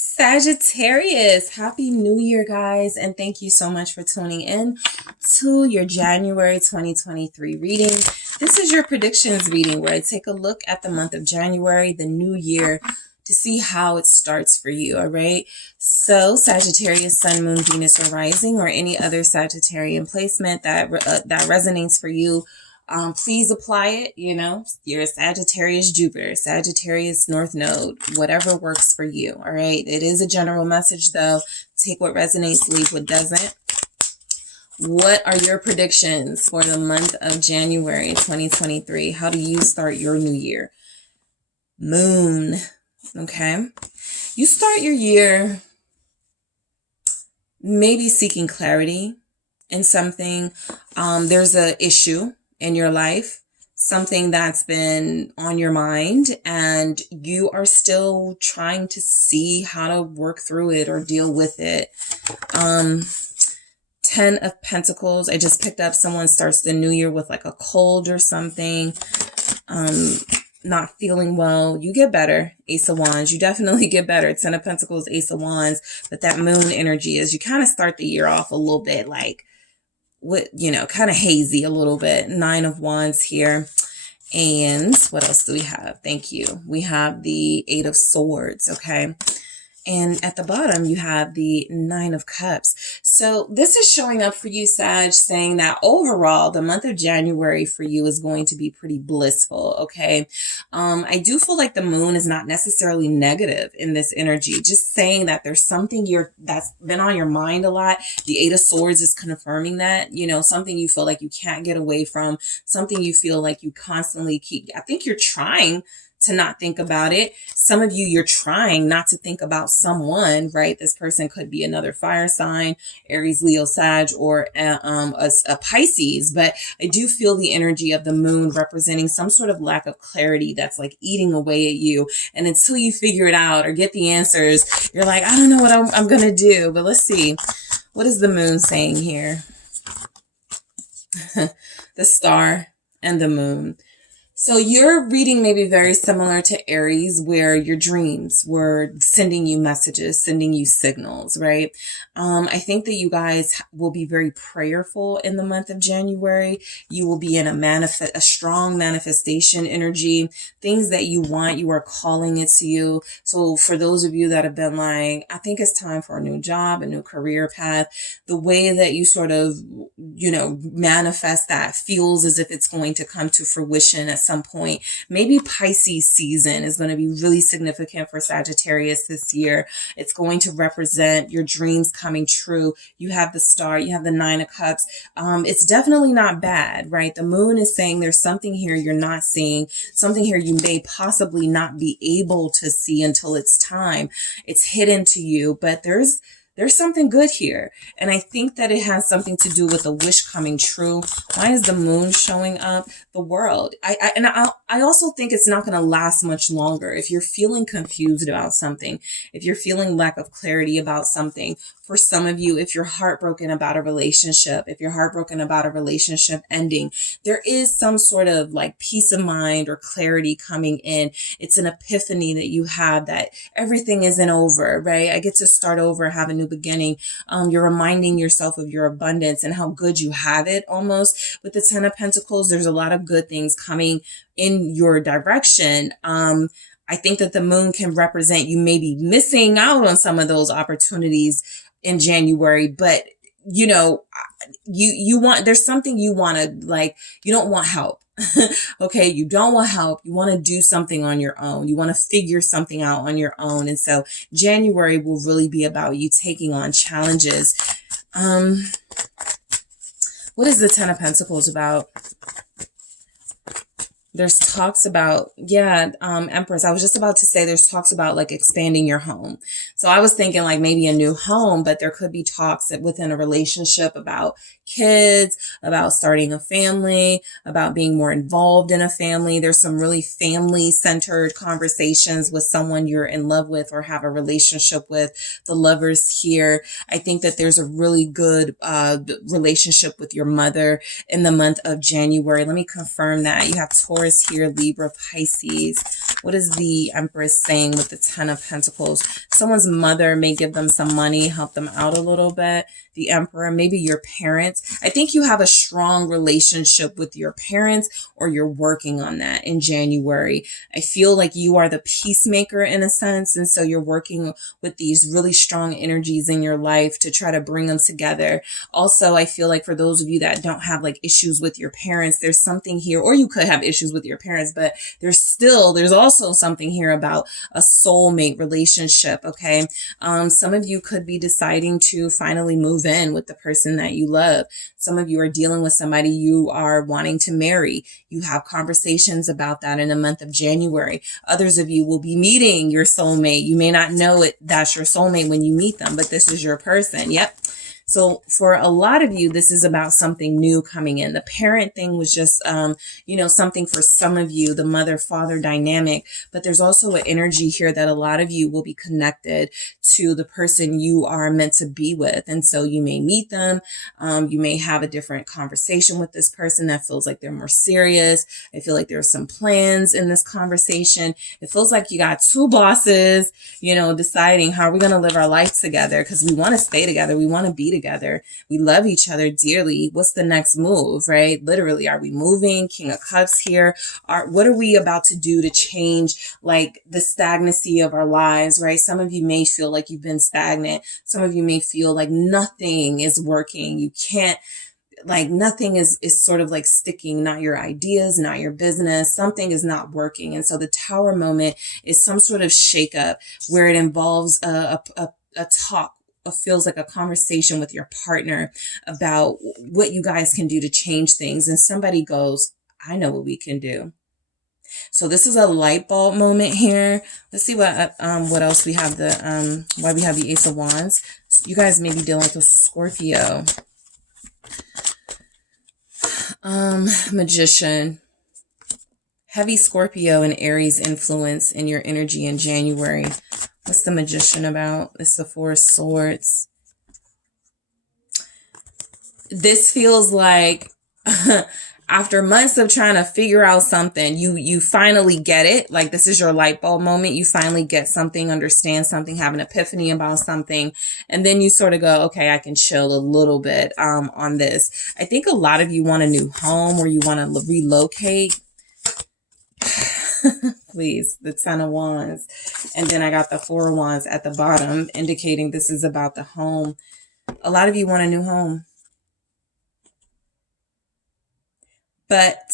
Sagittarius, happy new year, guys, and thank you so much for tuning in to your January 2023 reading. This is your predictions reading where I take a look at the month of January, the new year, to see how it starts for you, all right? So Sagittarius, Sun, Moon, Venus, or Rising, or any other Sagittarian placement that resonates for you, please apply it. You know, you're a Sagittarius Jupiter, Sagittarius North Node, whatever works for you. All right. It is a general message though. Take what resonates, leave what doesn't. What are your predictions for the month of January 2023? How do you start your new year? Moon. Okay. You start your year maybe seeking clarity in something. There's a issue in your life, something that's been on your mind, and you are still trying to see how to work through it or deal with it. 10 of Pentacles. I just picked up someone starts the new year with like a cold or something, not feeling well. You get better. Ace of Wands. You definitely get better. 10 of Pentacles, Ace of Wands. But that moon energy is you kind of start the year off a little bit like, what, you know, kind of hazy a little bit. 9 of Wands here. And what else do we have? Thank you. We have the 8 of Swords. Okay. And at the bottom, you have the 9 of Cups. So this is showing up for you, Sag, saying that overall, the month of January for you is going to be pretty blissful, okay? I do feel like the moon is not necessarily negative in this energy. Just saying that there's something that's been on your mind a lot. The 8 of Swords is confirming that, you know, something you feel like you can't get away from, something you feel like you constantly keep. I think you're trying to not think about it. Some of you, you're trying not to think about someone, right? This person could be another fire sign, Aries, Leo, Sag, or a Pisces. But I do feel the energy of the moon representing some sort of lack of clarity that's like eating away at you. And until you figure it out or get the answers, you're like, I don't know what I'm going to do. But let's see. What is the moon saying here? The star and the moon. So your reading may be very similar to Aries, where your dreams were sending you messages, sending you signals, right? I think that you guys will be very prayerful in the month of January. You will be in a strong manifestation energy. Things that you want, you are calling it to you. So for those of you that have been like, I think it's time for a new job, a new career path, the way that you sort of, you know, manifest that feels as if it's going to come to fruition at some point. Maybe Pisces season is going to be really significant for Sagittarius this year. It's going to represent your dreams coming true. You have the star, you have the 9 of Cups. It's definitely not bad, right? The moon is saying there's something here you're not seeing, something here you may possibly not be able to see until it's time. It's hidden to you, but there's something good here. And I think that it has something to do with a wish coming true. Why is the moon showing up? The world. I also think it's not going to last much longer. If you're feeling confused about something, if you're feeling lack of clarity about something, for some of you, if you're heartbroken about a relationship, if you're heartbroken about a relationship ending, there is some sort of like peace of mind or clarity coming in. It's an epiphany that you have that everything isn't over, right? I get to start over, have a new beginning. You're reminding yourself of your abundance and how good you have it almost. With the 10 of Pentacles, there's a lot of good things coming in your direction. I think that the moon can represent you maybe missing out on some of those opportunities in January, but you know, you want, there's something you want to like, you don't want help. Okay. You don't want help. You want to do something on your own. You want to figure something out on your own. And so January will really be about you taking on challenges. What is the 10 of Pentacles about? There's talks about, Empress, I was just about to say there's talks about like expanding your home. So I was thinking like maybe a new home, but there could be talks within a relationship about kids, about starting a family, about being more involved in a family. There's some really family-centered conversations with someone you're in love with or have a relationship with. The Lovers here. I think that there's a really good relationship with your mother in the month of January. Let me confirm that. You have Taurus here, Libra, Pisces. What is the Empress saying with the Ten of Pentacles? Someone's mother may give them some money, help them out a little bit. The Emperor, maybe your parents. I think you have a strong relationship with your parents, or you're working on that in January. I feel like you are the peacemaker in a sense. And so you're working with these really strong energies in your life to try to bring them together. Also, I feel like for those of you that don't have like issues with your parents, there's something here, or you could have issues with your parents, but there's also something here about a soulmate relationship. Okay. Some of you could be deciding to finally move in with the person that you love. Some of you are dealing with somebody you are wanting to marry. You have conversations about that in the month of January. Others of you will be meeting your soulmate. You may not know that's your soulmate when you meet them, but this is your person. Yep. So for a lot of you, this is about something new coming in. The parent thing was just, something for some of you, the mother-father dynamic, but there's also an energy here that a lot of you will be connected to the person you are meant to be with. And so you may meet them. You may have a different conversation with this person that feels like they're more serious. I feel like there's some plans in this conversation. It feels like you got two bosses, deciding how are we going to live our life together, because we want to stay together. We want to be together. We love each other dearly. What's the next move, right? Literally, are we moving? King of Cups here. What are we about to do to change like the stagnancy of our lives, right? Some of you may feel like you've been stagnant. Some of you may feel like nothing is working. You can't, like nothing is sort of like sticking, not your ideas, not your business. Something is not working. And so the Tower moment is some sort of shakeup where it involves a talk. It feels like a conversation with your partner about what you guys can do to change things. And somebody goes, I know what we can do. So this is a light bulb moment here. Let's see what else we have. Why we have the Ace of Wands. You guys may be dealing with a Scorpio. Magician. Heavy Scorpio and Aries influence in your energy in January. What's the Magician about? It's the Four of Swords. This feels like after months of trying to figure out something, you finally get it. Like this is your light bulb moment. You finally get something, understand something, have an epiphany about something. And then you sort of go, okay, I can chill a little bit on this. I think a lot of you want a new home or you want to relocate. Please, the Ten of Wands. And then I got the Four of Wands at the bottom, indicating this is about the home. A lot of you want a new home. But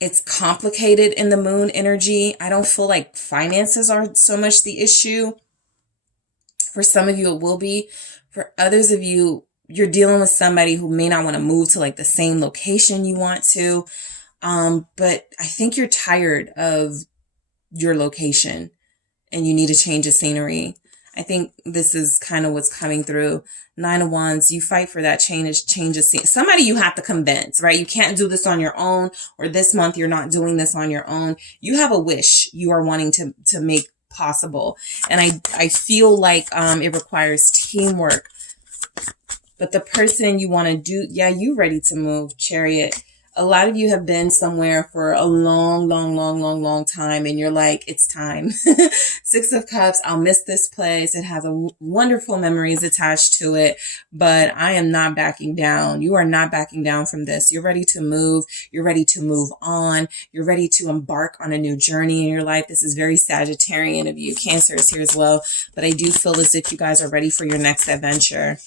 it's complicated in the moon energy. I don't feel like finances are so much the issue. For some of you, it will be. For others of you, you're dealing with somebody who may not want to move to like the same location you want to. But I think you're tired of your location and you need to change the scenery. I think this is kind of what's coming through. Nine of Wands, you fight for that change of scene. Somebody you have to convince, right? You can't do this on your own, or this month you're not doing this on your own. You have a wish you are wanting to make possible. And I feel like it requires teamwork. But the person you want to do, yeah, you ready to move, Chariot. A lot of you have been somewhere for a long time and you're like, it's time. Six of Cups, I'll miss this place. It has wonderful memories attached to it, but I am not backing down. You are not backing down from this. You're ready to move. You're ready to move on. You're ready to embark on a new journey in your life. This is very Sagittarian of you. Cancer is here as well, but I do feel as if you guys are ready for your next adventure.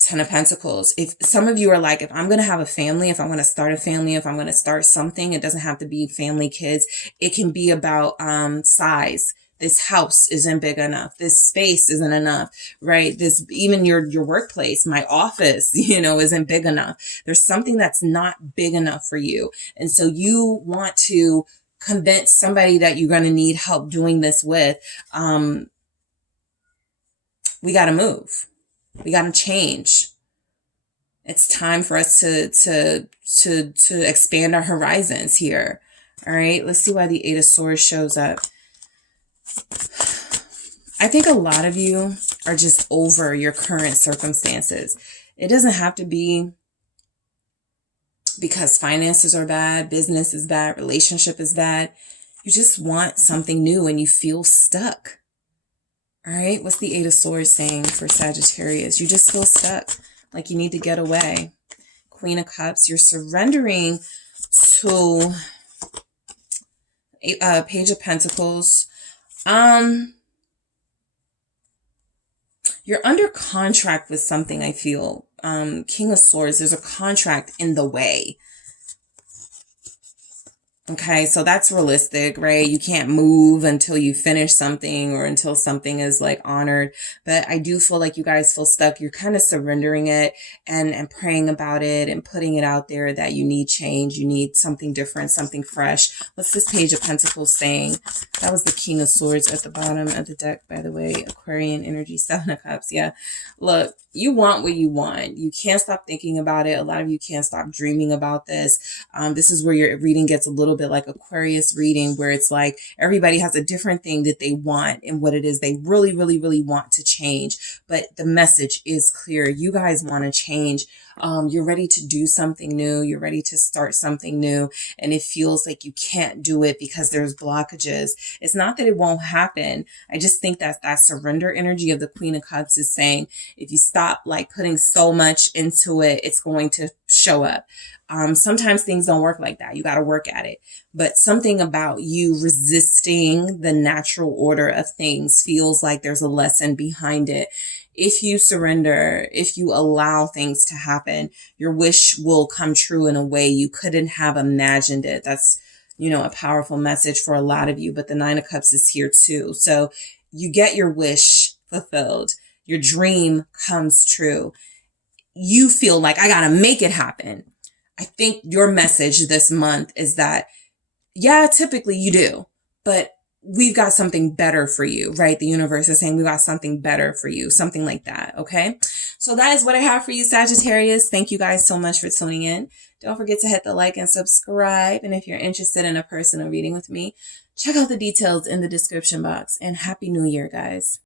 Ten of Pentacles. If some of you are like, if I'm going to have a family, if I'm going to start a family, if I'm going to start something, it doesn't have to be family, kids. It can be about size. This house isn't big enough. This space isn't enough, right? This, even your workplace, my office, isn't big enough. There's something that's not big enough for you. And so you want to convince somebody that you're going to need help doing this with. We got to move. We got to change. It's time for us to expand our horizons here. All right, let's see why the Eight of Swords shows up. I think a lot of you are just over your current circumstances. It doesn't have to be because finances are bad, business is bad, relationship is bad. You just want something new and you feel stuck. All right, what's the Eight of Swords saying for Sagittarius? You just feel stuck, like you need to get away. Queen of Cups, you're surrendering to Page of Pentacles. You're under contract with something, I feel. King of Swords, there's a contract in the way. Okay, so that's realistic, right? You can't move until you finish something or until something is like honored. But I do feel like you guys feel stuck. You're kind of surrendering it and praying about it and putting it out there that you need change. You need something different, something fresh. What's this Page of Pentacles saying? That was the King of Swords at the bottom of the deck, by the way. Aquarian energy, Seven of Cups. Yeah. Look, you want what you want. You can't stop thinking about it. A lot of you can't stop dreaming about this. This is where your reading gets a little bit like Aquarius reading, where it's like everybody has a different thing that they want and what it is they really, really, really want to change. But the message is clear. You guys want to change. You're ready to do something new. You're ready to start something new. And it feels like you can't do it because there's blockages. It's not that it won't happen. I just think that that surrender energy of the Queen of Cups is saying, if you stop like putting so much into it, it's going to show up. Sometimes things don't work like that. You got to work at it. But something about you resisting the natural order of things feels like there's a lesson behind it. If you surrender, if you allow things to happen, your wish will come true in a way you couldn't have imagined it. That's, you know, a powerful message for a lot of you, but the Nine of Cups is here too. So you get your wish fulfilled. Your dream comes true. You feel like I got to make it happen. I think your message this month is that, yeah, typically you do, but we've got something better for you, right? The universe is saying we got something better for you, something like that. Okay. So that is what I have for you, Sagittarius. Thank you guys so much for tuning in. Don't forget to hit the like and subscribe. And if you're interested in a personal reading with me, check out the details in the description box, and Happy New Year, guys.